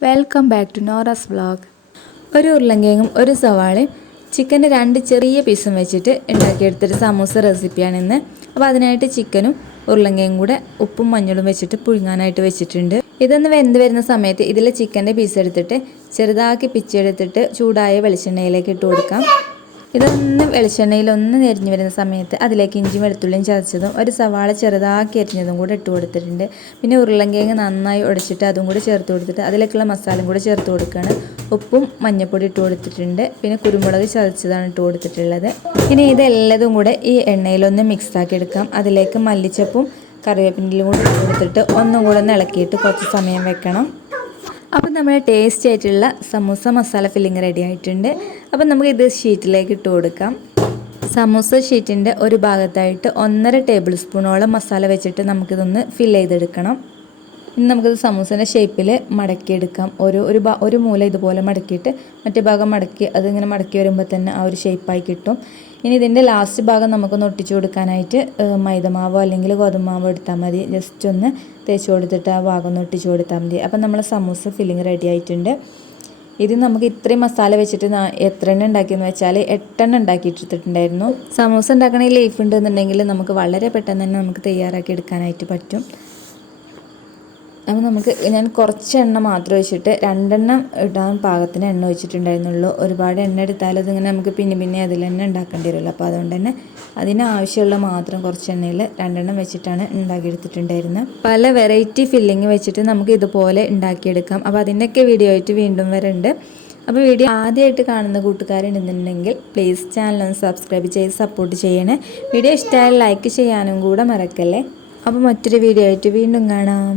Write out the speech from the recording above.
Welcome back to Nora's vlog ഒരു ഉരുളങ്കിഴങ്ങും ഒരു സവാളയും ചിക്കന്റെ രണ്ട് ചെറിയ പീസും വെച്ചിട്ട് ഉണ്ടാക്കിയെടുത്തൊരു സമൂസ റെസിപ്പിയാണിന്ന് അപ്പോൾ അതിനായിട്ട് ചിക്കനും ഉരുളങ്കയും കൂടെ ഉപ്പും മഞ്ഞളും വെച്ചിട്ട് പുഴുങ്ങാനായിട്ട് വെച്ചിട്ടുണ്ട്. ഇതൊന്ന് വെന്ത് വരുന്ന സമയത്ത് ഇതിലെ ചിക്കന്റെ പീസ് എടുത്തിട്ട് ചെറുതാക്കി പിച്ചെടുത്തിട്ട് ചൂടായ വെളിച്ചെണ്ണയിലേക്ക് ഇട്ട് കൊടുക്കാം. ഇതൊന്ന് വെളിച്ചെണ്ണയിൽ ഒന്ന് നെരിഞ്ഞു വരുന്ന സമയത്ത് അതിലേക്ക് ഇഞ്ചി വെളുത്തുള്ളിയും ചതച്ചതും ഒരു സവാള ചെറുതാക്കി അരിഞ്ഞതും കൂടെ ഇട്ട് കൊടുത്തിട്ടുണ്ട്. പിന്നെ ഉരുളങ്കിഴങ്ങ് നന്നായി ഉടച്ചിട്ട് അതും കൂടെ ചേർത്ത് കൊടുത്തിട്ട് അതിലേക്കുള്ള മസാലയും കൂടെ ചേർത്ത് കൊടുക്കുകയാണ് ഉപ്പും മഞ്ഞൾപ്പൊടി ഇട്ട് കൊടുത്തിട്ടുണ്ട്. പിന്നെ കുരുമുളക് ചതച്ചതാണ് ഇട്ട് കൊടുത്തിട്ടുള്ളത്. ഇനി ഇതെല്ലതും കൂടെ ഈ എണ്ണയിലൊന്ന് മിക്സ് ആക്കി എടുക്കാം. അതിലേക്ക് മല്ലിച്ചപ്പും കറിവേപ്പിന്റെ കൂടെ ഇട്ട് കൊടുത്തിട്ട് ഒന്നും കൂടെ ഒന്ന് ഇളക്കിയിട്ട് കുറച്ച് സമയം വെക്കണം. അപ്പോൾ നമ്മുടെ ടേസ്റ്റ് ആയിട്ടുള്ള സമൂസ മസാല ഫില്ലിങ് റെഡി ആയിട്ടുണ്ട്. അപ്പം ഇത് ഷീറ്റിലേക്ക് ഇട്ട് കൊടുക്കാം. സമൂസ ഷീറ്റിന്റെ ഒരു ഭാഗത്തായിട്ട് ഒന്നര ടേബിൾ സ്പൂണോളം മസാല വെച്ചിട്ട് നമുക്കിതൊന്ന് ഫില്ല് ചെയ്തെടുക്കണം. ഇനി നമുക്കിത് സമൂസേന്റെ ഷേപ്പിൽ മടക്കിയെടുക്കാം. ഒരു ഒരു ഒരു മൂല ഇതുപോലെ മടക്കിയിട്ട് മറ്റേ ഭാഗം മടക്കി അതിങ്ങനെ മടക്കി വരുമ്പോൾ തന്നെ ആ ഒരു ഷേപ്പായി കിട്ടും. ഇനി ഇതിന്റെ ലാസ്റ്റ് ഭാഗം നമുക്കൊന്ന് ഒട്ടിച്ചു കൊടുക്കാനായിട്ട് മൈദമാവോ അല്ലെങ്കിൽ ഗോതമ്പാവോ എടുത്താൽ മതി. ജസ്റ്റ് ഒന്ന് തേച്ച് കൊടുത്തിട്ട് ആ ഭാഗം ഒന്ന് ഒട്ടിച്ചു കൊടുത്താൽ മതി. അപ്പം നമ്മൾ സമൂസ ഫില്ലിങ് റെഡി ആയിട്ടുണ്ട്. ഇത് നമുക്ക് ഇത്രയും മസാല വെച്ചിട്ട് എത്ര എണ്ണം ഉണ്ടാക്കിയെന്ന് വെച്ചാൽ എട്ടെണ്ണം ഉണ്ടാക്കിയിട്ടിട്ടുണ്ടായിരുന്നു സമൂസ ഉണ്ടാക്കണമെങ്കിൽ ലൈഫ് ഉണ്ടെന്നുണ്ടെങ്കിൽ നമുക്ക് വളരെ പെട്ടെന്ന് തന്നെ നമുക്ക് തയ്യാറാക്കി എടുക്കാനായിട്ട് പറ്റും. അപ്പോൾ നമുക്ക് ഞാൻ കുറച്ച് എണ്ണ മാത്രം ഒഴിച്ചിട്ട് രണ്ടെണ്ണം ഇടാൻ പാകത്തിന് എണ്ണ ഒഴിച്ചിട്ടുണ്ടായിരുന്നുള്ളൂ. ഒരുപാട് എണ്ണ എടുത്താൽ അതിങ്ങനെ നമുക്ക് പിന്നെ പിന്നെ അതിൽ തന്നെ ഉണ്ടാക്കേണ്ടി വരുമല്ലോ. അപ്പോൾ അതുകൊണ്ട് തന്നെ അതിനാവശ്യമുള്ള മാത്രം കുറച്ച് എണ്ണയിൽ രണ്ടെണ്ണം വെച്ചിട്ടാണ് ഉണ്ടാക്കിയെടുത്തിട്ടുണ്ടായിരുന്നത്. പല വെറൈറ്റി ഫില്ലിങ് വെച്ചിട്ട് നമുക്ക് ഇതുപോലെ ഉണ്ടാക്കിയെടുക്കാം. അപ്പോൾ അതിന്റെയൊക്കെ വീഡിയോ ആയിട്ട് വീണ്ടും വരുന്നുണ്ട് അപ്പോൾ വീഡിയോ ആദ്യമായിട്ട് കാണുന്ന കൂട്ടുകാരുണ്ടെന്നുണ്ടെങ്കിൽ പ്ലീസ് ഒന്ന് സബ്സ്ക്രൈബ് ചെയ്ത് സപ്പോർട്ട് ചെയ്യണേ. വീഡിയോ ഇഷ്ടമായാൽ ലൈക്ക് ചെയ്യാനും കൂടെ മറക്കല്ലേ? അപ്പോൾ മറ്റൊരു വീഡിയോ ആയിട്ട് വീണ്ടും കാണാം.